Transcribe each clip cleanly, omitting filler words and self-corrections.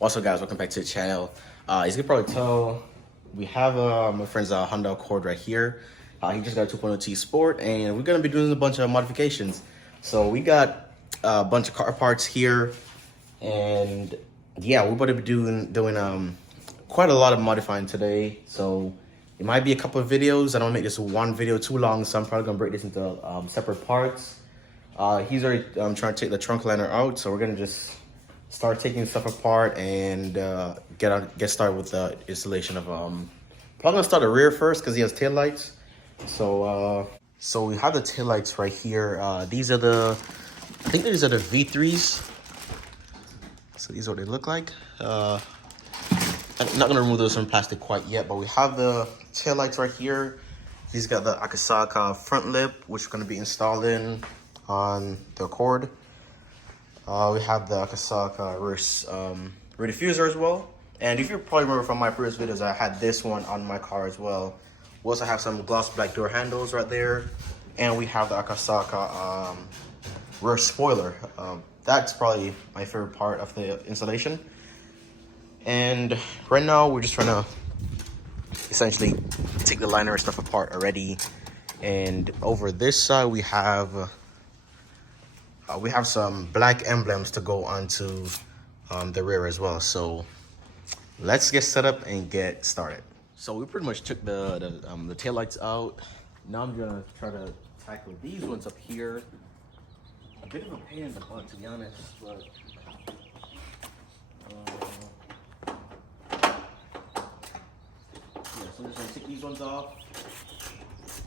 What's up, guys? Welcome back to the channel. As you can probably tell, we have my friend's Honda Accord right here. He just got a 2.0 T Sport, and we're gonna be doing a bunch of modifications. So we got a bunch of car parts here, and yeah, we're gonna be doing quite a lot of modifying today. So it might be a couple of videos. I don't make this one video too long, so I'm probably gonna break this into separate parts. He's already trying to take the trunk liner out, so we're gonna just start taking stuff apart and get started with the installation of probably gonna start the rear first because he has taillights. So we have the taillights right here. These are I think these are the V3s. So these are what they look like. I'm not gonna remove those from plastic quite yet, but we have the taillights right here. He's got the Akasaka front lip, which is gonna be installed on the Accord. We have the Akasaka rear diffuser as well. And if you probably remember from my previous videos, I had this one on my car as well. We also have some gloss black door handles right there. And we have the Akasaka rear spoiler. That's probably my favorite part of the installation. And right now we're just trying to essentially take the liner and stuff apart already. And over this side we have some black emblems to go onto the rear as well. So let's get set up and get started. So we pretty much took the taillights out. Now I'm gonna try to tackle these ones up here. A bit of a pain in the butt, to be honest, but yeah, so I'm just gonna take these ones off,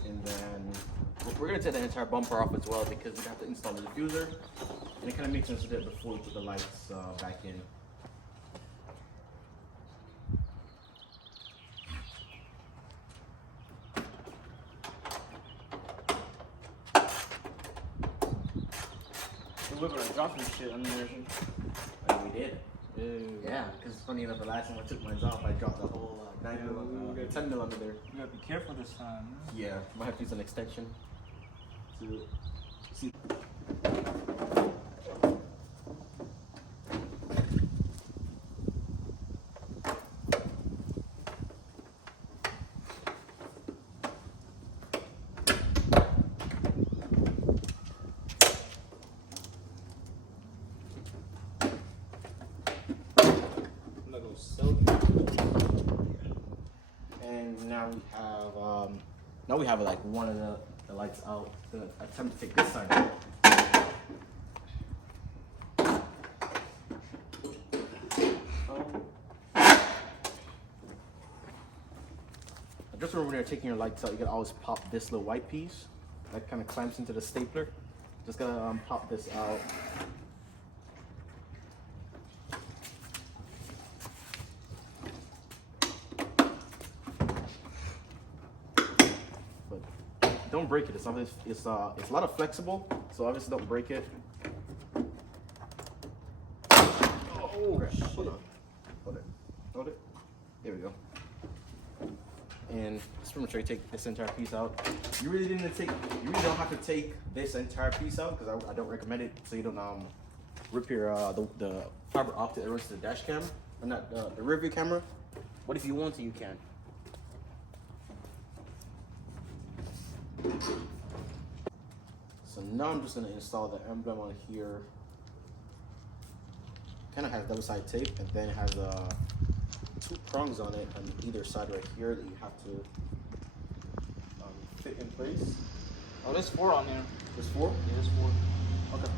and then we're gonna take the entire bumper off as well because we have to install the diffuser, and it kind of makes sense to do it before we put the lights back in. We're gonna drop some shit on there. Like we did. Yeah, because funny enough, the last time I took mine off, I dropped the whole 10 mil under there. You gotta be careful this time. Yeah, might have to use an extension to see. And now we have like one of the lights out. Gonna attempt to take this side out. Just remember when you're taking your lights out, you can always pop this little white piece that kind of clamps into the stapler. Just gotta pop this out. Don't break it. It's a lot of flexible, so obviously don't break it. Oh, shit. Hold on. Hold it. There we go. And that's pretty much how you take this entire piece out. You really don't have to take this entire piece out because I don't recommend it, so you don't rip your the fiber optic that runs to the dash cam, or not the rear view camera. But if you want to, you can. So now I'm just going to install the emblem on here. Kind of has double side tape, and then it has two prongs on it on either side right here that you have to fit in place. Oh, there's 4 on there. There's 4? Yeah, there's 4. Okay.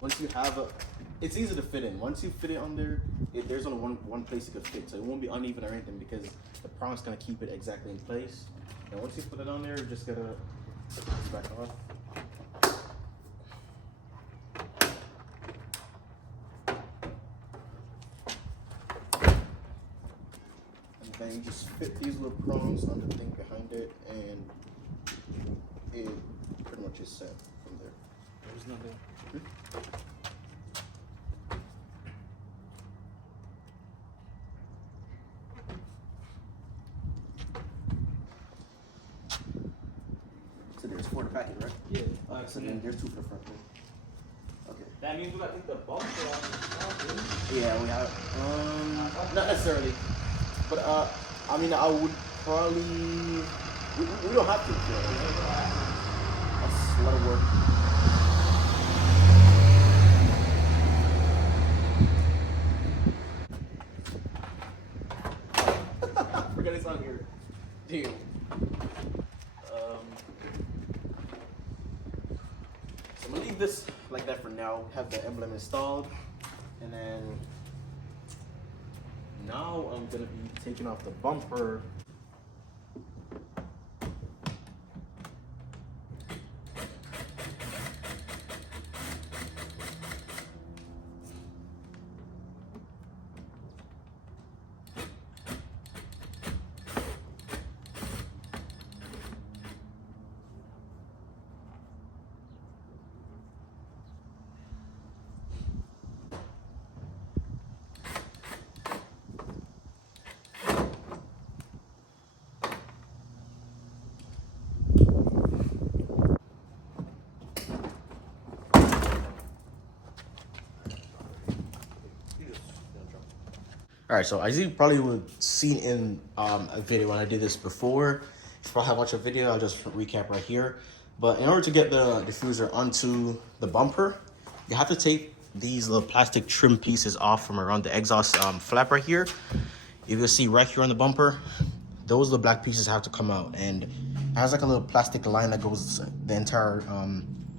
Once you have it's easy to fit in. Once you fit it on there, there's only one place it could fit, so it won't be uneven or anything because the prong's going to keep it exactly in place. And once you put it on there, you're just gonna put this back on. And then you just fit these little prongs on the thing behind it, and it pretty much is set from there. There's nothing. So there's 4 in the packet, right? Yeah. So then there's 2 for the front. Okay. That means we gotta take the bumper off. Yeah, we have. Not necessarily, but I mean, I would probably. We don't have to. That's a lot of work. Forget it's on here. Damn. So I'm gonna leave this like that for now. Have the emblem installed, and then now I'm gonna be taking off the bumper. All right, so as you probably would have seen in a video when I did this before, if you probably have watched a video, I'll just recap right here. But in order to get the diffuser onto the bumper, you have to take these little plastic trim pieces off from around the exhaust flap right here. If you see right here on the bumper, those little black pieces have to come out, and it has like a little plastic line that goes the entire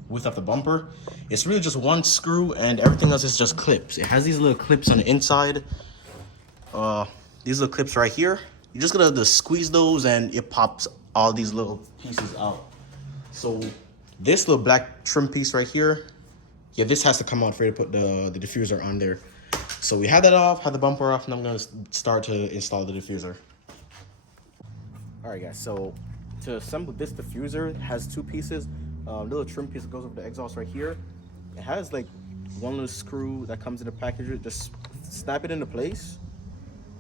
width of the bumper. It's really just one screw, and everything else is just clips. It has these little clips on the inside. These little clips right here, you're just gonna just squeeze those and it pops all these little pieces out. So this little black trim piece right here, yeah, this has to come out for you to put the diffuser on there. So we have that off, have the bumper off, and I'm gonna start to install the diffuser. All right, guys, so to assemble this diffuser, it has two pieces. Little trim piece that goes over the exhaust right here. It has like one little screw that comes in the package. Just snap it into place.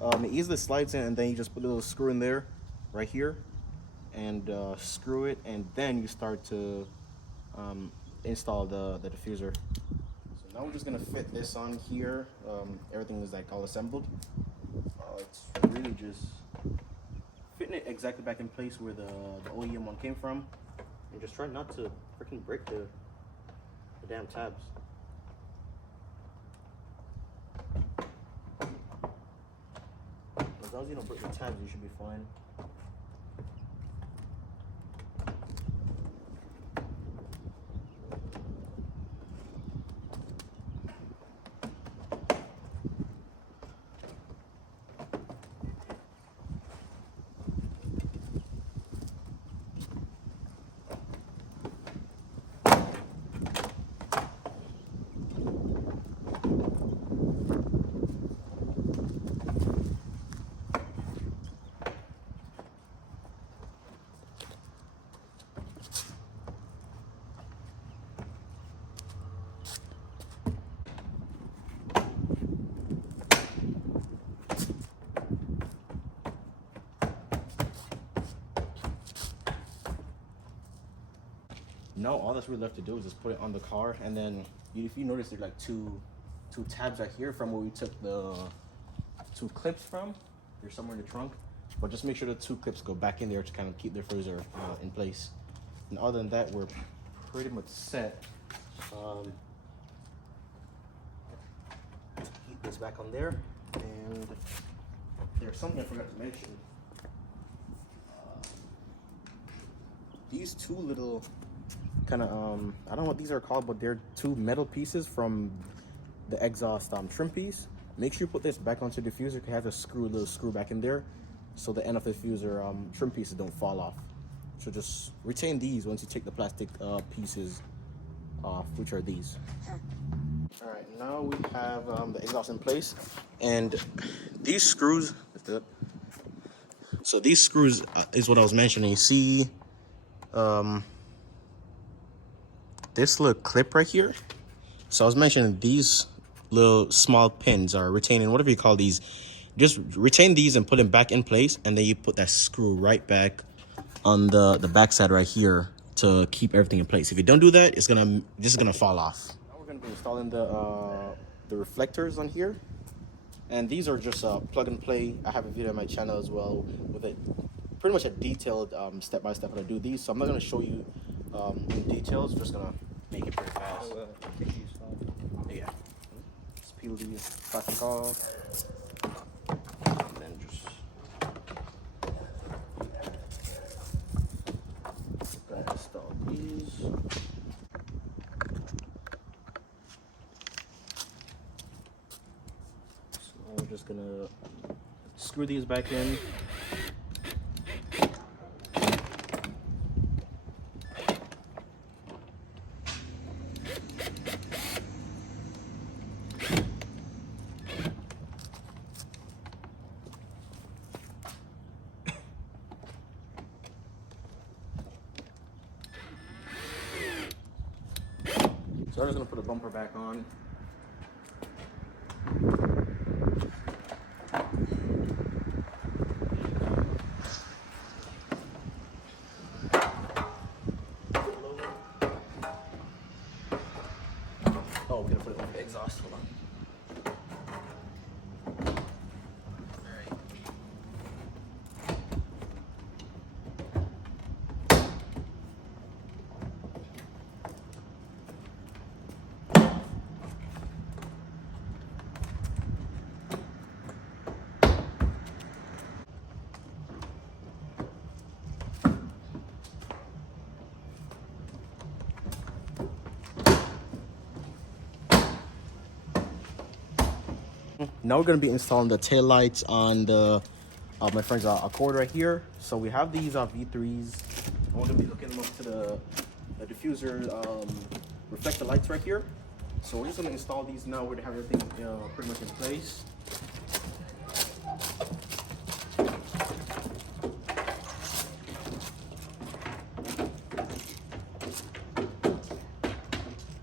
It easily slides in, and then you just put a little screw in there, right here, and screw it, and then you start to install the diffuser. So now we're just gonna fit this on here. Everything is like all assembled. It's really just fitting it exactly back in place where the OEM one came from, and just try not to freaking break the damn tabs. As long as you don't break the tabs, you should be fine. Now all that's really left to do is just put it on the car, and then if you notice, there's like two tabs right here from where we took the two clips from. They're somewhere in the trunk, but just make sure the two clips go back in there to kind of keep the diffuser in place. And other than that, we're pretty much set. Keep this back on there, and there's something I forgot to mention. These two little kind of I don't know what these are called, but they're two metal pieces from the exhaust trim piece. Make sure you put this back onto the diffuser. You have a little screw back in there, so the end of the diffuser trim pieces don't fall off. So just retain these once you take the plastic pieces off, which are these. All right, now we have the exhaust in place, and these screws. So these screws is what I was mentioning. You see this little clip right here. So I was mentioning these little small pins are retaining, whatever you call these. Just retain these and put them back in place, and then you put that screw right back on the backside right here to keep everything in place. If you don't do that, this is gonna fall off. Now we're gonna be installing the reflectors on here. And these are just plug and play. I have a video on my channel as well with it, pretty much a detailed step by step how to do these. So I'm not gonna show you in details. Just gonna make it pretty fast. Yeah. Just peel the plastic off, and then just gonna install these. So we're just gonna screw these back in. So I'm just gonna put the bumper back on. Oh, we're gonna put it on the exhaust. Hold on. Now we're going to be installing the tail lights on the my friend's Accord right here. So we have these V3s. I'm going to be hooking them up to the diffuser reflector lights right here. So we're just going to install these now. We're going to have everything pretty much in place.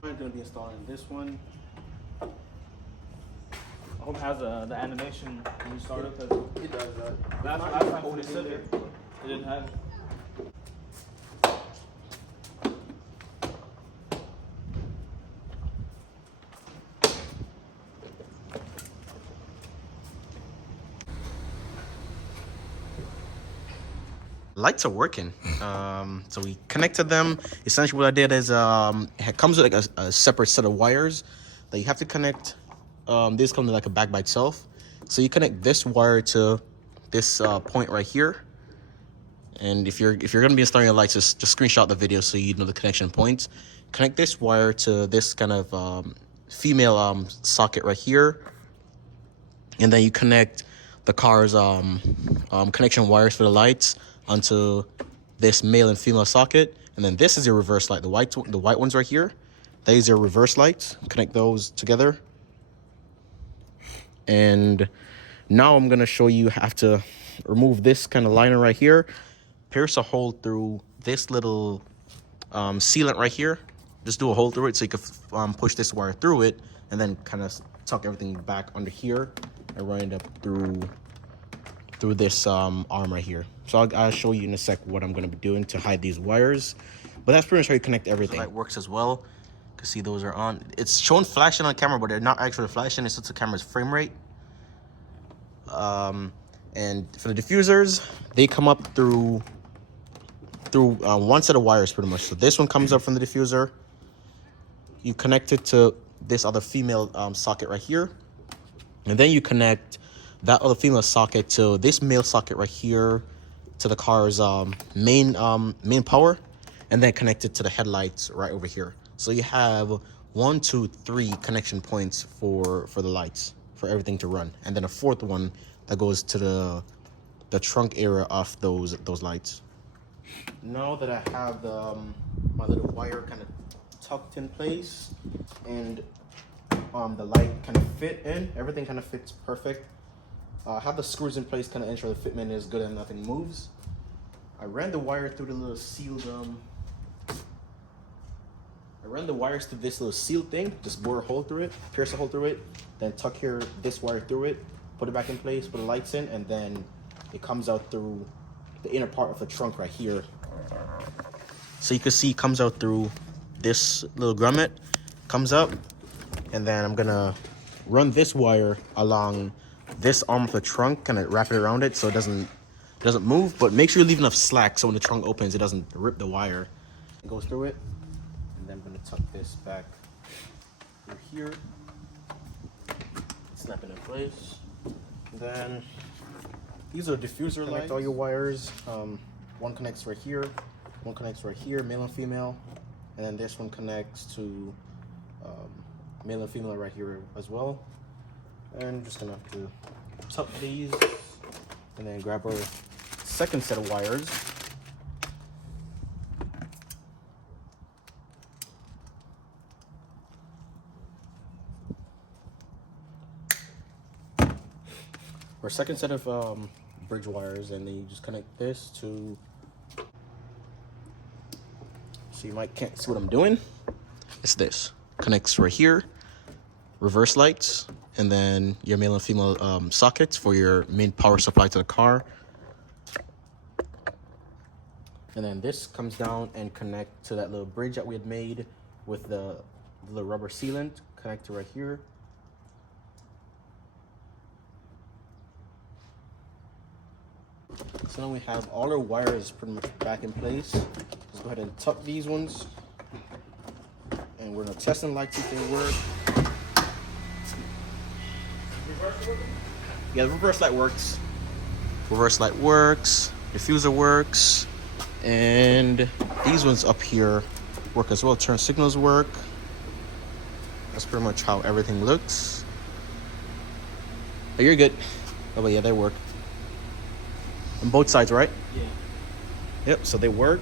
I'm going to be installing this one. I hope it has the animation when you start it, because It does that. last time when we said it didn't have it. Lights are working. So we connected them. Essentially what I did is it comes with like a separate set of wires that you have to connect. This comes like a bag by itself. So you connect this wire to this point right here. And if you're gonna be installing your lights, just screenshot the video so you know the connection points. Connect this wire to this kind of female socket right here, and then you connect the car's connection wires for the lights onto this male and female socket, and then this is your reverse light. The white ones right here, these are reverse lights. Connect those together. And now I'm gonna show you how to remove this kind of liner right here, pierce a hole through this little sealant right here. Just do a hole through it so you can push this wire through it, and then kind of tuck everything back under here and run it up through this arm right here. So I'll show you in a sec what I'm gonna be doing to hide these wires, but that's pretty much how you connect everything. So that works as well. You can see those are on. It's showing flashing on camera, but they're not actually flashing. It's just the camera's frame rate. And for the diffusers, they come up through one set of wires pretty much. So this one comes up from the diffuser. You connect it to this other female socket right here, and then you connect that other female socket to this male socket right here to the car's main power, and then connect it to the headlights right over here. So you have 1, 2, 3 connection points for the lights, for everything to run, and then a fourth one that goes to the trunk area of those lights. Now that I have my little wire kind of tucked in place, and the light kind of fit in, everything kind of fits perfect. Have the screws in place, kind of ensure the fitment is good and nothing moves. I ran the wire through the little sealed I ran the wires through this little sealed thing, just bore a hole through it, pierce a hole through it, then tuck here this wire through it, put it back in place, put the lights in, and then it comes out through the inner part of the trunk right here. So you can see it comes out through this little grommet, comes up, and then I'm gonna run this wire along this arm of the trunk, kind of wrap it around it so it doesn't move. But make sure you leave enough slack so when the trunk opens, it doesn't rip the wire. It goes through it, and then I'm gonna tuck this back through here, snap it in place. And then these are diffuser lights. Connect all your wires. One connects right here, one connects right here, male and female, and then this one connects to male and female right here as well. And I'm just gonna have to tuck these and then grab our second set of wires. Our second set of bridge wires, and then you just connect this to, so you can't see what I'm doing. It's this, connects right here, reverse lights, and then your male and female sockets for your main power supply to the car. And then this comes down and connect to that little bridge that we had made with the little rubber sealant, connect to right here. So now we have all our wires pretty much back in place. Let's go ahead and tuck these ones. And we're gonna test them, like, see if they work. Yeah, the reverse light works. Reverse light works. Diffuser works. And these ones up here work as well. Turn signals work. That's pretty much how everything looks. Oh, you're good. Oh, but yeah, they work. On both sides, right? Yeah. Yep, so they work.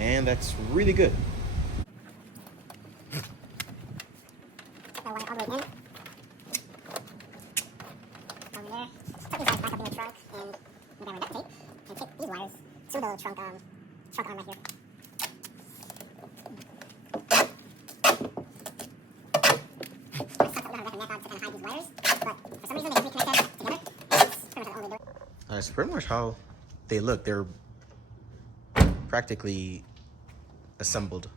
And that's really good. All the way in. Over there. Tuck these wires back up in the trunk, and we're gonna duct tape and tape these wires to the trunk arm right here. That's pretty much how they look. They're practically assembled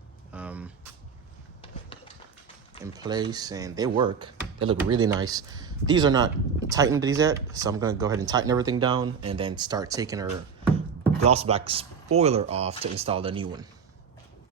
in place, and they work. They look really nice. These are not tightened these yet, so I'm gonna go ahead and tighten everything down and then start taking our gloss black spoiler off to install the new one.